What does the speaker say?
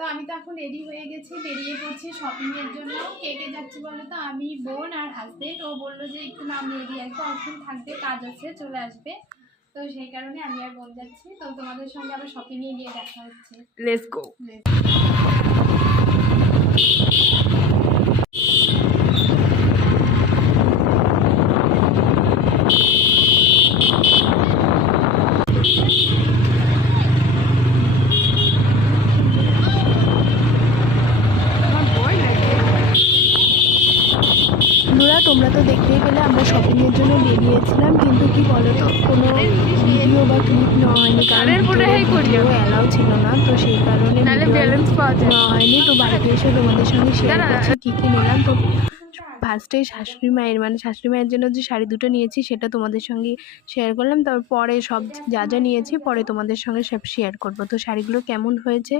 তো আমি তো এখন রেডি হয়ে গেছি, বেরিয়ে পড়ছি শপিংয়ের জন্য। কে কে যাচ্ছি বলো তো? আমি, বোন আর হাজবেন্ড। ও বললো যে একটু নামিয়ে দিয়ে আসবো, এখন থাকবে, কাজ আছে, চলে আসবে। তো সেই কারণে আমি আর বোন যাচ্ছি। তো তোমাদের সঙ্গে আবার শপিংয়ে গিয়ে দেখা হচ্ছে। Let's go. তোমরা তো দেখতেই পেলে আমরা শপিংয়ের জন্য বেরিয়েছিলাম, কিন্তু কি বলো তো, কোনো ভিডিও বা ক্লিপ নেওয়া হয়নি, কারণ ভিডিও অ্যালাউ ছিল না। তো সেই কারণে নেওয়া হয়নি। তো বাড়িতে এসে তোমাদের সঙ্গে শেয়ার করছি কী কী নিলাম। তো ফার্স্টে শাশুড়ি মায়ের জন্য যে শাড়ি দুটো নিয়েছি সেটা তোমাদের সঙ্গে শেয়ার করলাম। তারপরে সব যা যা নিয়েছি পরে তোমাদের সঙ্গে সব শেয়ার করবো। তো শাড়িগুলো কেমন হয়েছে